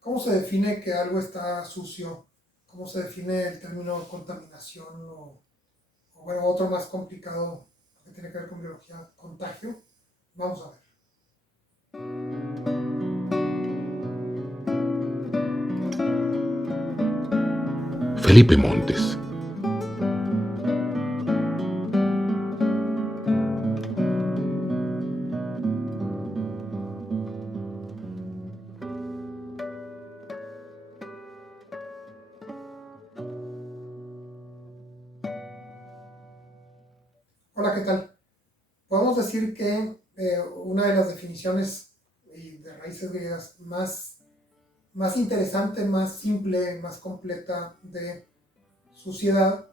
¿Cómo se define que algo está sucio? ¿Cómo se define el término contaminación o bueno, otro más complicado que tiene que ver con biología, contagio? Vamos a ver. Felipe Montes. Hola, ¿qué tal? Podemos decir que una de las definiciones y de raíces griegas más interesante, más simple, más completa de suciedad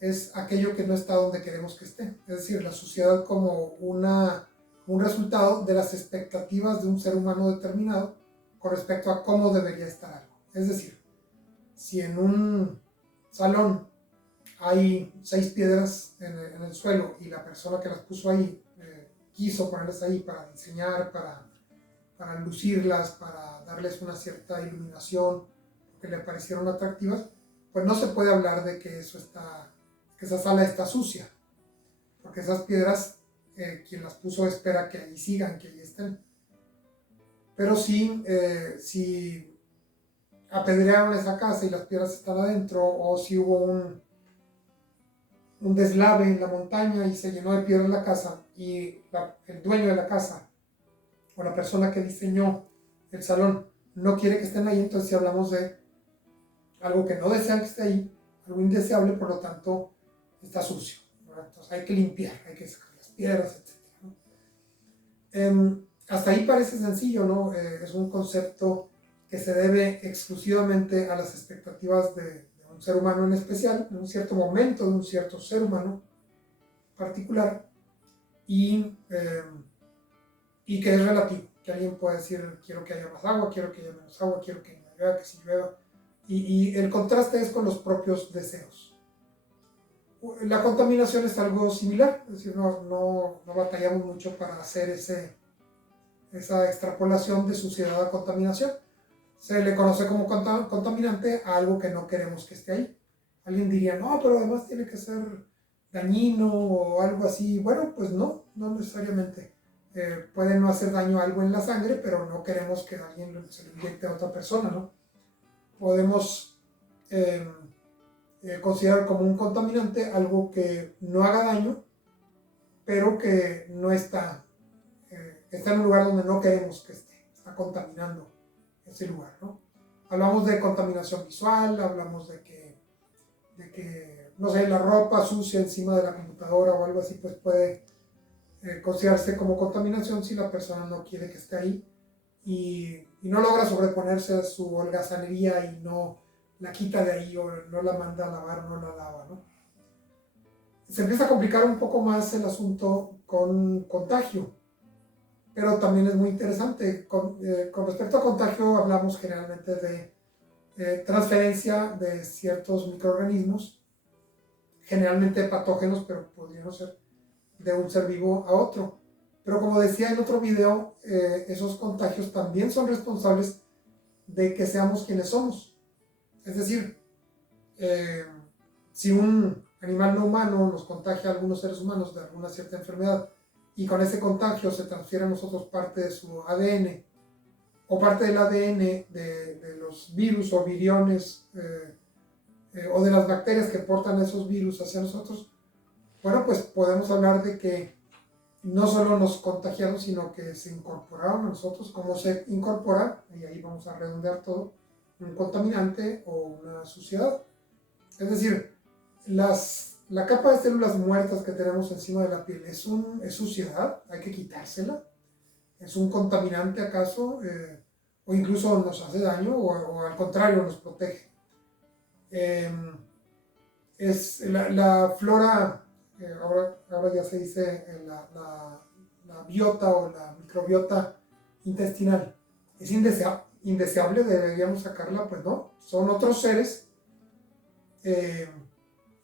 es aquello que no está donde queremos que esté. Es decir, la suciedad como un resultado de las expectativas de un ser humano determinado con respecto a cómo debería estar algo. Es decir, si en un salón hay 6 piedras en el suelo y la persona que las puso ahí quiso ponerlas ahí para diseñar, para lucirlas, para darles una cierta iluminación, que le parecieron atractivas, pues no se puede hablar de que que esa sala está sucia, porque esas piedras, quien las puso espera que ahí sigan, que ahí estén. Pero sí, si apedrearon esa casa y las piedras están adentro, o si hubo un deslave en la montaña y se llenó de piedras la casa, y el dueño de la casa o la persona que diseñó el salón no quiere que estén ahí, entonces si hablamos de algo que no desean que esté ahí, algo indeseable, por lo tanto está sucio, ¿verdad? Entonces hay que limpiar, hay que sacar las piedras, etc. ¿no? Hasta ahí parece sencillo, ¿no? Es un concepto que se debe exclusivamente a las expectativas de un ser humano en especial, en un cierto momento de un cierto ser humano particular, y que es relativo, que alguien puede decir quiero que haya más agua, quiero que haya menos agua, quiero que no llueva, que si llueva, y el contraste es con los propios deseos. La contaminación es algo similar, es decir, no batallamos mucho para hacer esa extrapolación de suciedad a contaminación. Se le conoce como contaminante a algo que no queremos que esté ahí. Alguien diría, no, pero además tiene que ser dañino o algo así. Bueno, pues no necesariamente. Puede no hacer daño a algo en la sangre, pero no queremos que alguien se lo inyecte a otra persona, ¿no? Podemos eh, considerar como un contaminante algo que no haga daño, pero que no está en un lugar donde no queremos que esté, está contaminando ese lugar, ¿no? Hablamos de contaminación visual, hablamos de que, no sé, la ropa sucia encima de la computadora o algo así, pues puede considerarse como contaminación si la persona no quiere que esté ahí y no logra sobreponerse a su holgazanería y no la quita de ahí o no la manda a lavar o no la lava, ¿no? Se empieza a complicar un poco más el asunto con contagio, pero también es muy interesante. Con respecto a contagio hablamos generalmente de transferencia de ciertos microorganismos, generalmente patógenos, pero podrían ser de un ser vivo a otro. Pero como decía en otro video, esos contagios también son responsables de que seamos quienes somos. Es decir, eh, si un animal no humano nos contagia a algunos seres humanos de alguna cierta enfermedad y con ese contagio se transfiere a nosotros parte de su ADN o parte del ADN de los virus o viriones o de las bacterias que portan esos virus hacia nosotros, bueno, pues podemos hablar de que no solo nos contagiaron, sino que se incorporaron a nosotros. ¿Cómo se incorpora? Y ahí vamos a redondear todo, un contaminante o una suciedad. Es decir, la capa de células muertas que tenemos encima de la piel es suciedad, hay que quitársela. ¿Es un contaminante acaso? O incluso nos hace daño o al contrario nos protege. Eh, es la flora, ahora ya se dice la biota o la microbiota intestinal. ¿Es indeseable? ¿Deberíamos sacarla? Pues no. Son otros seres. Eh,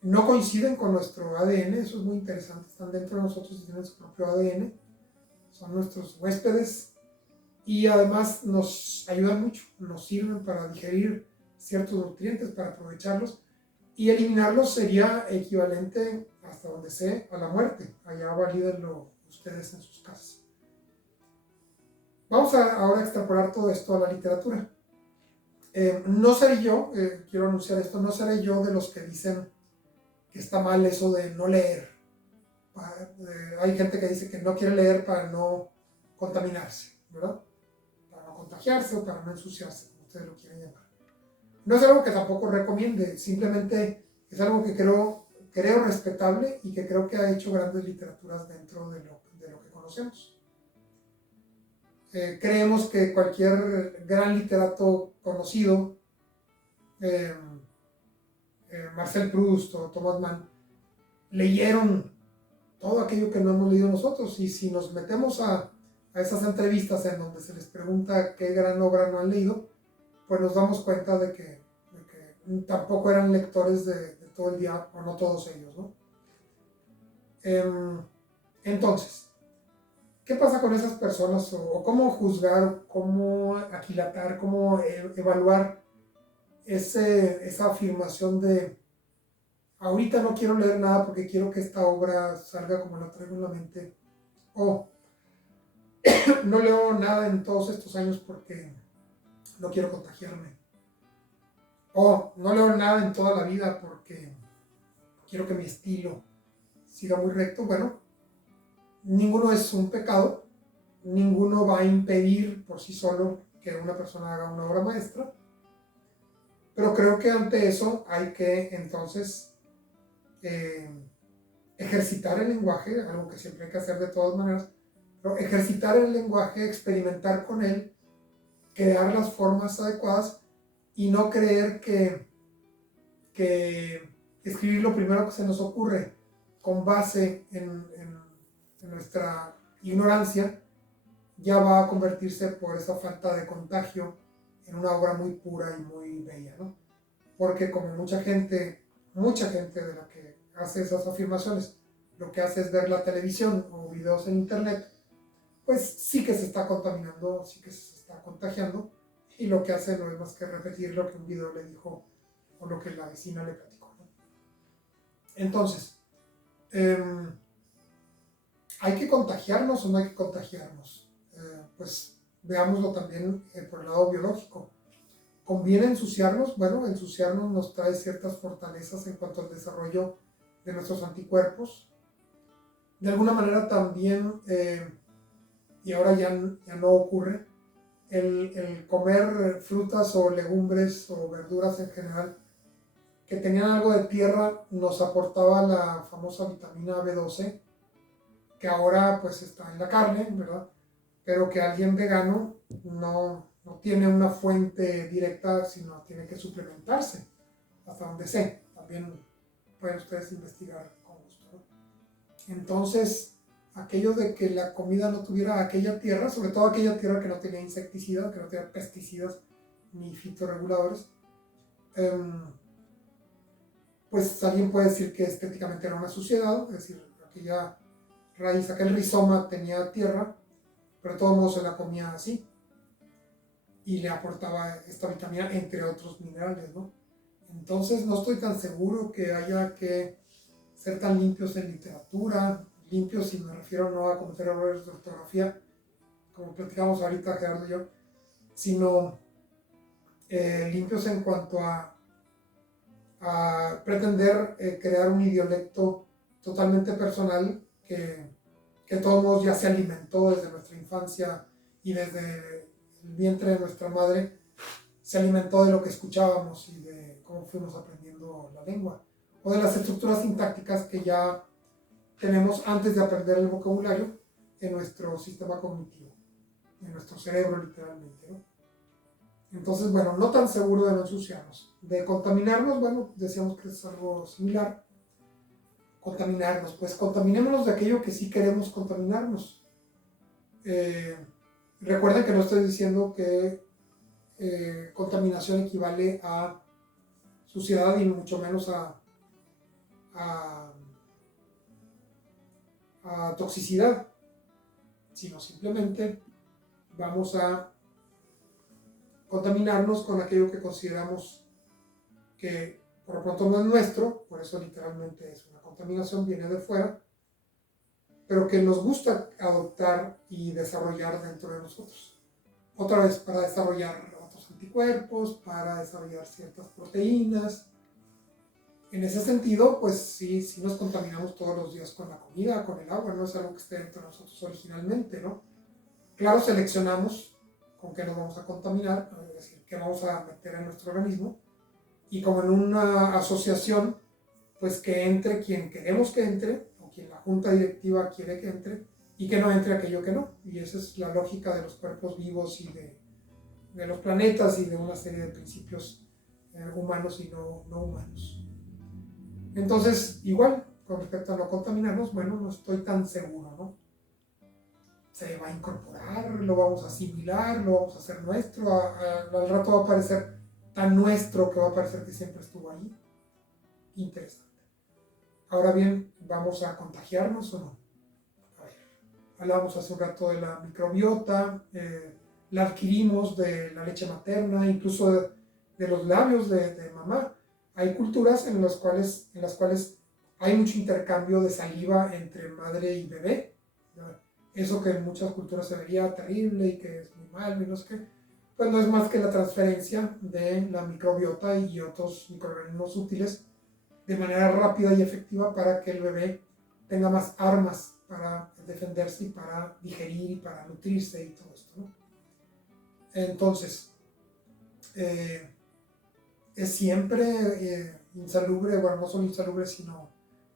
no coinciden con nuestro ADN, eso es muy interesante. Están dentro de nosotros y tienen su propio ADN. Son nuestros huéspedes. y además nos ayudan mucho, nos sirven para digerir ciertos nutrientes, para aprovecharlos, y eliminarlos sería equivalente, hasta donde sé, a la muerte. Allá valídenlo ustedes en sus casas. Vamos ahora a extrapolar todo esto a la literatura. No seré yo, quiero anunciar esto, no seré yo de los que dicen que está mal eso de no leer. Hay gente que dice que no quiere leer para no contaminarse, ¿verdad? Para no contagiarse o para no ensuciarse, como ustedes lo quieren llamar. No es algo que tampoco recomiende, simplemente es algo que creo respetable y que creo que ha hecho grandes literaturas dentro de lo que conocemos. Creemos que cualquier gran literato conocido, Marcel Proust o Thomas Mann, leyeron todo aquello que no hemos leído nosotros, y si nos metemos a esas entrevistas en donde se les pregunta qué gran obra no han leído, pues nos damos cuenta de que tampoco eran lectores de todo el día, o no todos ellos, ¿no? Entonces, ¿qué pasa con esas personas? ¿O cómo juzgar, cómo aquilatar, cómo evaluar esa afirmación de ahorita no quiero leer nada porque quiero que esta obra salga como la traigo en la mente, o no leo nada en todos estos años porque no quiero contagiarme, o no leo nada en toda la vida porque quiero que mi estilo siga muy recto? Bueno, ninguno es un pecado, ninguno va a impedir por sí solo que una persona haga una obra maestra, pero creo que ante eso hay que entonces ejercitar el lenguaje, algo que siempre hay que hacer de todas maneras, pero ejercitar el lenguaje, experimentar con él, crear las formas adecuadas y no creer que escribir lo primero que se nos ocurre con base en nuestra ignorancia ya va a convertirse, por esa falta de contagio, en una obra muy pura y muy bella, ¿no? Porque como mucha gente de la que hace esas afirmaciones, lo que hace es ver la televisión o videos en internet, pues sí que se está contaminando, sí que se está contagiando, y lo que hace no es más que repetir lo que un video le dijo o lo que la vecina le platicó, ¿no? Entonces, ¿hay que contagiarnos o no hay que contagiarnos? Pues veámoslo también por el lado biológico. ¿Conviene ensuciarnos? Bueno, ensuciarnos nos trae ciertas fortalezas en cuanto al desarrollo de nuestros anticuerpos. De alguna manera también, y ahora ya no ocurre, el comer frutas o legumbres o verduras en general que tenían algo de tierra nos aportaba la famosa vitamina B12, que ahora pues está en la carne, ¿verdad? Pero que alguien vegano no tiene una fuente directa, sino tiene que suplementarse, hasta donde sé. También pueden ustedes investigar con gusto, ¿no? Entonces, aquello de que la comida no tuviera aquella tierra, sobre todo aquella tierra que no tenía insecticidas, que no tenía pesticidas ni fitorreguladores, pues alguien puede decir que estéticamente era una suciedad, es decir, aquella raíz, aquel rizoma tenía tierra, pero de todos modos se la comía así y le aportaba esta vitamina, entre otros minerales, ¿no? Entonces no estoy tan seguro que haya que ser tan limpios en literatura, limpios si me refiero no a cometer errores de ortografía, como platicamos ahorita Gerardo y yo, sino limpios en cuanto a pretender crear un idiolecto totalmente personal que de todos modos ya se alimentó desde nuestra infancia y desde el vientre de nuestra madre, se alimentó de lo que escuchábamos y de cómo fuimos aprendiendo la lengua, o de las estructuras sintácticas que ya tenemos antes de aprender el vocabulario en nuestro sistema cognitivo, en nuestro cerebro literalmente, ¿no? Entonces, bueno, no tan seguro de no ensuciarnos. De contaminarnos, bueno, decíamos que es algo similar. Contaminarnos, pues contaminémonos de aquello que sí queremos contaminarnos. Recuerden que no estoy diciendo que contaminación equivale a suciedad y mucho menos a toxicidad, sino simplemente vamos a contaminarnos con aquello que consideramos que por lo pronto no es nuestro, por eso literalmente es una contaminación, viene de fuera, pero que nos gusta adoptar y desarrollar dentro de nosotros. Otra vez, para desarrollar otros anticuerpos, para desarrollar ciertas proteínas. En ese sentido, pues sí nos contaminamos todos los días con la comida, con el agua, no es algo que esté dentro de nosotros originalmente, ¿no? Claro, seleccionamos con qué nos vamos a contaminar, es decir, qué vamos a meter en nuestro organismo, y como en una asociación, pues que entre quien queremos que entre, o quien la junta directiva quiere que entre, y que no entre aquello que no. Y esa es la lógica de los cuerpos vivos y de los planetas y de una serie de principios humanos y no humanos. Entonces, igual, con respecto a no contaminarnos, bueno, no estoy tan seguro, ¿no? Se va a incorporar, lo vamos a asimilar, lo vamos a hacer nuestro, al rato va a parecer tan nuestro que va a parecer que siempre estuvo ahí. Interesante. Ahora bien, ¿vamos a contagiarnos o no? A ver, hablábamos hace un rato de la microbiota, la adquirimos de la leche materna, incluso de los labios de mamá. Hay culturas en las cuales hay mucho intercambio de saliva entre madre y bebé. Eso que en muchas culturas se vería terrible y que es muy malo y no sé qué, pues no es más que la transferencia de la microbiota y otros microorganismos útiles de manera rápida y efectiva para que el bebé tenga más armas para defenderse y para digerir y para nutrirse y todo esto, ¿no? Entonces, es siempre insalubre, bueno, no solo insalubre, sino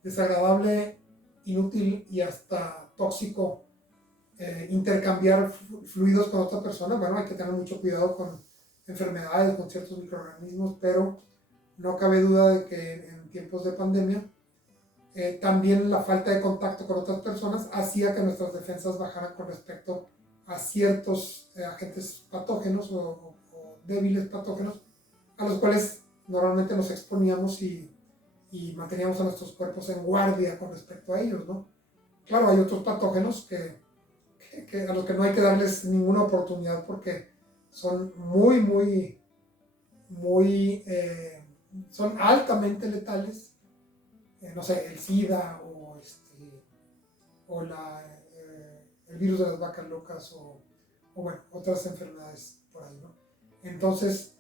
desagradable, inútil y hasta tóxico intercambiar fluidos con otra persona. Bueno, hay que tener mucho cuidado con enfermedades, con ciertos microorganismos, pero no cabe duda de que en tiempos de pandemia también la falta de contacto con otras personas hacía que nuestras defensas bajaran con respecto a ciertos agentes patógenos o débiles patógenos a los cuales normalmente nos exponíamos y manteníamos a nuestros cuerpos en guardia con respecto a ellos, ¿no? Claro, hay otros patógenos que a los que no hay que darles ninguna oportunidad porque son son altamente letales. No sé, el SIDA o el virus de las vacas locas o bueno, otras enfermedades por ahí, ¿no? Entonces,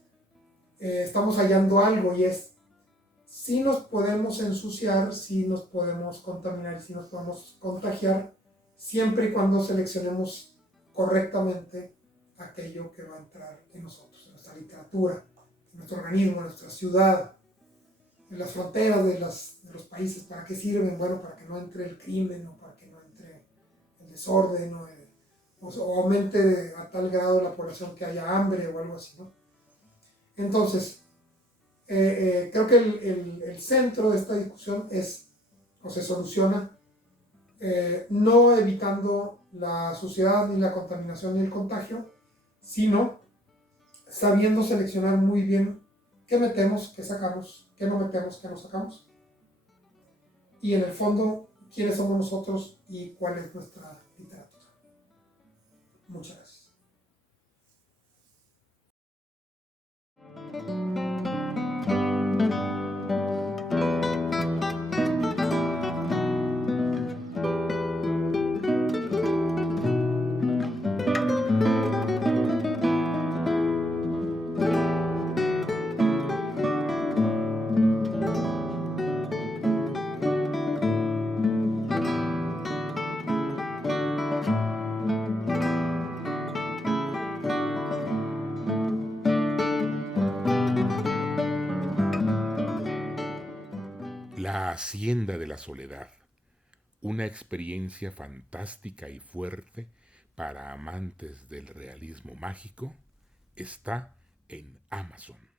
estamos hallando algo y es, si nos podemos ensuciar, si nos podemos contaminar, si nos podemos contagiar, siempre y cuando seleccionemos correctamente aquello que va a entrar en nosotros, en nuestra literatura, en nuestro organismo, en nuestra ciudad, en las fronteras de los países. ¿Para qué sirven? Bueno, para que no entre el crimen o para que no entre el desorden o aumente a tal grado la población que haya hambre o algo así, ¿no? Entonces, creo que el centro de esta discusión se soluciona no evitando la suciedad ni la contaminación ni el contagio, sino sabiendo seleccionar muy bien qué metemos, qué sacamos, qué no metemos, qué no sacamos. Y en el fondo, quiénes somos nosotros y cuál es nuestra literatura. Muchas gracias. La Hacienda de la Soledad, una experiencia fantástica y fuerte para amantes del realismo mágico, está en Amazon.